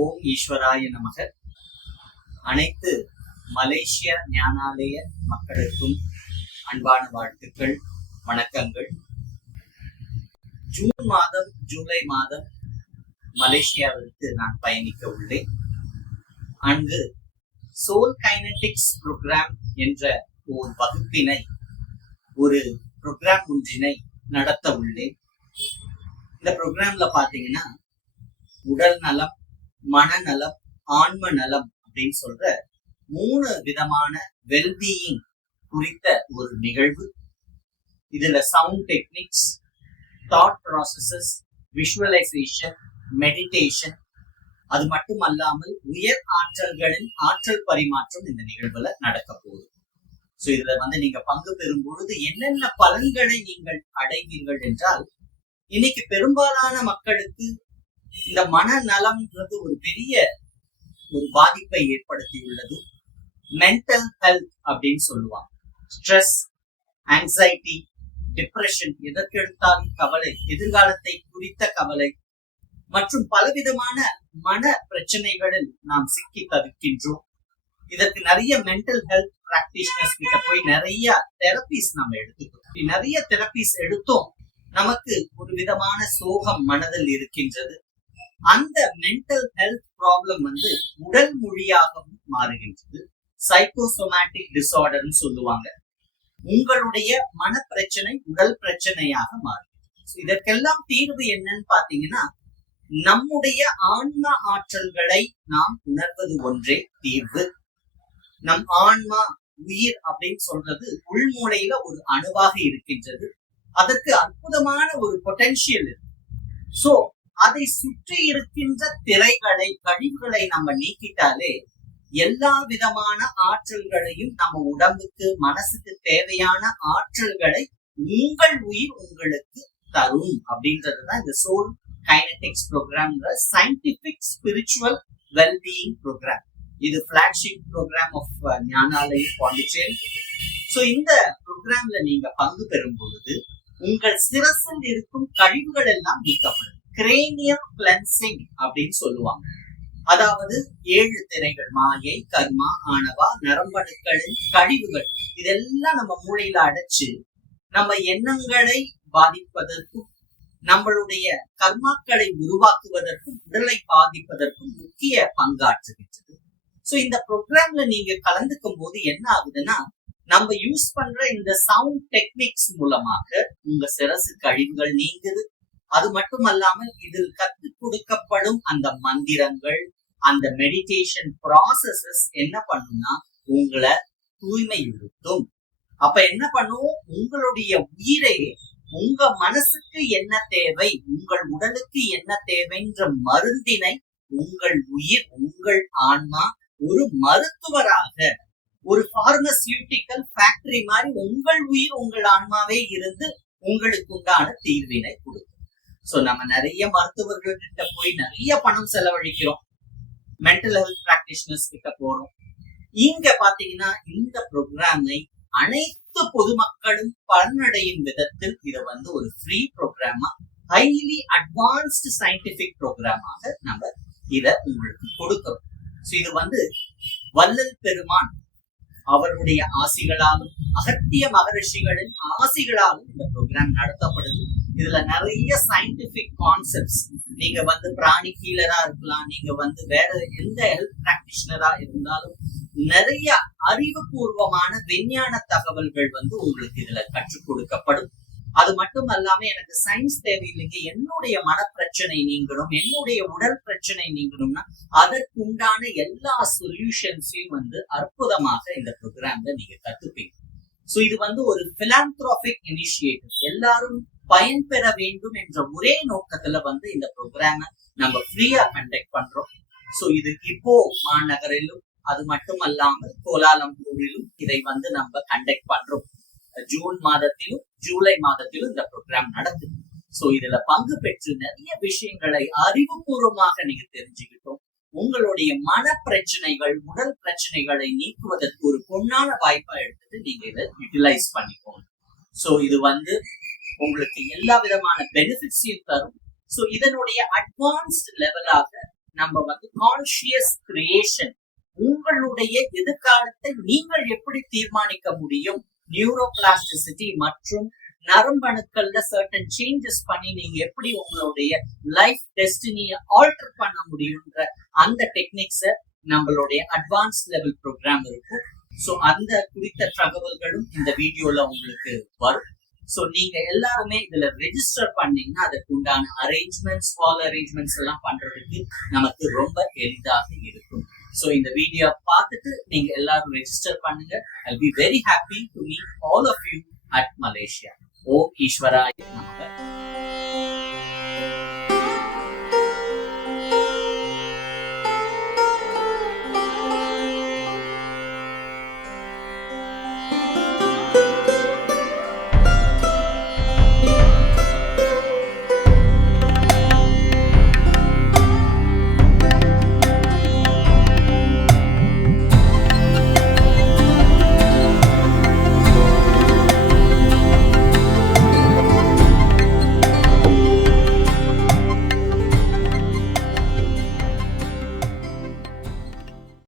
ஓம் ஈஸ்வராய நமக. அனைத்து மலேசிய ஞானாலய மக்களுக்கும் அன்பான வாழ்த்துக்கள், வணக்கங்கள். ஜூன் மாதம், ஜூலை மாதம் மலேசியாவிற்கு நான் பயணிக்க உள்ளேன். அங்கு சோல் கைனடிக்ஸ் புரோகிராம் என்ற ஒரு வகுப்பினை, ஒரு புரோகிராம் ஒன்றினை நடத்த உள்ளேன். இந்த புரோகிராம்ல பாத்தீங்கன்னா உடல் நலம், மனநலம், ஆன்ம நலம் அப்படின்னு சொல்ற 3 விதமான வெல்பீயிங் குறித்த ஒரு நிகழ்வு. இதுல sound techniques, thought processes, visualisation, meditation, அது மட்டும் அல்லாமல் உயர் ஆற்றல்களின் ஆற்றல் பரிமாற்றம் இந்த நிகழ்வுல நடக்க போகுது. சோ இதுல நீங்க பங்கு பெறும் பொழுது என்னென்ன பலன்களை நீங்கள் அடைவீர்கள் என்றால், இன்னைக்கு பெரும்பாலான மக்களுக்கு இந்த மனநலம்ன்றது ஒரு பெரிய ஒரு பாதிப்பை ஏற்படுத்தியுள்ளது. மென்டல் ஹெல்த் அப்படின்னு சொல்லுவாங்க. ஸ்ட்ரெஸ், ஆங்ஸைட்டி, டிப்ரெஷன், எதற்கெடுத்தாலும் கவலை, எதிர்காலத்தை குறித்த கவலை மற்றும் பலவிதமான மன பிரச்சனைகளில் நாம் சிக்கி தவிக்கின்றோம். இதற்கு நிறைய மென்டல் ஹெல்த் பிராக்டிஷனர்ஸ் கிட்ட போய் நிறைய தெரபிஸ் நம்ம எடுத்துக்கிறோம். நிறைய தெரபிஸ் எடுத்தோம், நமக்கு ஒரு விதமான சோகம் மனதில் இருக்கின்றது. அந்த மென்டல் ஹெல்த் ப்ராப்ளம் உடல் மொழியாகவும் மாறுகின்றது. சைக்கோசோமேட்டிக் டிசார்டர்னு சொல்லுவாங்க. உங்களுடைய மன பிரச்சனை உடல் பிரச்சனையாக மாறுகிறது. இதற்கெல்லாம் தீர்வு என்னன்னு பாத்தீங்கன்னா, நம்முடைய ஆன்ம ஆற்றல்களை நாம் உணர்வது ஒன்றே தீர்வு. நம் ஆன்மா, உயிர் அப்படின்னு சொல்றது உள்மூளையில ஒரு அணுவாக இருக்கின்றது. அதற்கு அற்புதமான ஒரு பொட்டென்ஷியல் இருக்கு. சோ அதை சுற்றி இருக்கின்ற திரைகளை, கழிவுகளை நம்ம நீக்கிட்டாலே எல்லா விதமான ஆற்றல்களையும், நம்ம உடம்புக்கு மனசுக்கு தேவையான ஆற்றல்களை உங்கள் உயிர் உங்களுக்கு தரும் அப்படின்றதுதான் இந்த soul kinetics programme, scientific spiritual wellbeing programme. இது flagship programme of Gnanalaya Pondicherry. So இந்த ப்ரோக்ராம்ல நீங்க பங்கு பெறும் பொழுது உங்கள் சிரசில் இருக்கும் கழிவுகள் எல்லாம் நீக்கப்படும். கிரேனியம் கிளென்சிங் அப்படின்னு சொல்லுவாங்க. அதாவது 7 திரைகள், மாயை, கர்மா, ஆணவா, நரம்பணுக்களின் கழிவுகள், இதெல்லாம் நம்ம மூளையில அடைச்சு நம்ம எண்ணங்களை பாதிப்பதற்கும், நம்மளுடைய கர்மாக்களை உருவாக்குவதற்கும், உடலை பாதிப்பதற்கும் முக்கிய பங்காற்றுகின்றது. சோ இந்த ப்ரோக்ராம்ல நீங்க கலந்துக்கும் போது என்ன ஆகுதுன்னா, நம்ம யூஸ் பண்ற இந்த சவுண்ட் டெக்னிக்ஸ் மூலமாக உங்க சிரசு கழிவுகள் நீங்குது. அது மட்டும் அல்லாமல் இதில் கற்றுக் கொடுக்கப்படும் அந்த மந்திரங்கள், அந்த மெடிடேஷன் ப்ராசஸஸ் என்ன பண்ணும்னா உங்களை தூய்மையுறுத்தும். அப்ப என்ன பண்ணும், உங்களுடைய உயிரை, உங்க மனசுக்கு என்ன தேவை, உங்கள் உடலுக்கு என்ன தேவைன்ற மருந்தினை உங்கள் உயிர், உங்கள் ஆன்மா ஒரு மருத்துவராக, ஒரு பார்மசியூட்டிக்கல் ஃபேக்டரி மாதிரி உங்கள் உயிர், உங்கள் ஆன்மாவே இருந்து உங்களுக்கு உண்டான தீர்வினை கொடுக்கும். சோ நம்ம நிறைய மருத்துவர்கள் கிட்ட போய் நிறைய பணம் செலவழிக்கிறோம், மென்டல் ஹெல்த் பிராக்டிஷனர்ஸ் கிட்ட போறோம். இங்க பாத்தீங்கன்னா இந்த ப்ரோக்ராமை அனைத்து பொதுமக்களும் பலனடையும் விதத்தில் இதை ஒரு ஃப்ரீ ப்ரோக்ராமா, ஹைலி அட்வான்ஸ்டு சயின்டிபிக் ப்ரோக்ராமாக நம்ம இத உங்களுக்கு கொடுக்கிறோம். சோ இது வள்ளல் பெருமான் அவருடைய ஆசிகளாலும், அகத்திய மகரிஷிகளின் ஆசிகளாலும் இந்த ப்ரோக்ராம் நடத்தப்படுது. இதுல நிறைய சயின்டிபிக் கான்செப்ட்ஸ், நீங்க பிராணி ஹீலரா இருக்கலாம், நீங்க வேற எந்த ஹெல்த் பிராக்டிஷனரா இருந்தாலும் நிறைய அறிவுபூர்வமான விஞ்ஞான தகவல்கள் உங்களுக்கு இதுல கற்றுக் கொடுக்கப்படும். அது மட்டும் அல்லாம எனக்கு சயின்ஸ் தேவையில்லைங்க, என்னுடைய மனப்பிரச்சனை நீங்கணும், என்னுடைய உடல் பிரச்சனை நீங்கணும்னா அதற்குண்டான எல்லா சொல்யூஷன்ஸையும் அற்புதமாக இந்த ப்ரோக்ராம்ல நீங்க கத்துப்பீங்க. சோ இது ஒரு பிலாந்த்ரோபிக் இனிஷியேட்டிவ். எல்லாரும் பயன்பெற வேண்டும் என்ற ஒரே நோக்கத்துல இந்த ப்ரோக்ராம நம்ம ஃப்ரீயா கண்டக்ட் பண்றோம். சோ இது இப்போ மாநகரிலும், அது மட்டும் அல்லாமல் கோலாலம்பூரிலும் இதை நம்ம கண்டக்ட் பண்றோம். ஜூன் மாதத்திலும் ஜூலை மாதத்திலும் இந்த ப்ரோக்ராம் நடக்குது. சோ இதுல பங்கு பெற்று நிறைய விஷயங்களை அறிவுபூர்வமாக நீங்க தெரிஞ்சுக்கிட்டோம். உங்களுடைய மன பிரச்சனைகள், உடல் பிரச்சனைகளை நீக்குவதற்கு ஒரு பொன்னான வாய்ப்பா எடுத்துட்டு நீங்க இதை யூட்டிலைஸ் பண்ணிக்கோங்க. சோ இது உங்களுக்கு எல்லா விதமான பெனிஃபிட்ஸையும் தரும். சோ இதனுடைய அட்வான்ஸ்ட் லெவலாக நம்ம கான்ஷியஸ் கிரியேஷன், உங்களுடைய எதிர்காலத்தை நீங்கள் எப்படி தீர்மானிக்க முடியும், நியூரோபிளாஸ்டிசிட்டி மற்றும் நரம்பணுக்கள்ல சர்டன் சேஞ்சஸ் பண்ணி நீங்க எப்படி உங்களுடைய லைஃப் டெஸ்டினியை ஆல்டர் பண்ண முடியும்ன்ற அந்த டெக்னிக்ஸ நம்மளுடைய அட்வான்ஸ் லெவல் ப்ரோக்ராம் இருக்கும். சோ அந்த குறித்த தகவல்களும் இந்த வீடியோல உங்களுக்கு வரும். சோ நீங்க எல்லாருமே இதுல ரெஜிஸ்டர் பண்ணீங்கன்னா அதற்கு உண்டான அரேஞ்ச்மெண்ட்ஸ், கால் அரேஞ்ச்மெண்ட்ஸ் எல்லாம் பண்றதுக்கு நமக்கு ரொம்ப எளிதாக இருக்கும். சோ இந்த வீடியோ பார்த்துட்டு நீங்க எல்லாரும் ரெஜிஸ்டர் பண்ணுங்க. I'll be very happy to meet all of you at Malaysia. ஓம் ஈஸ்வராய நமः.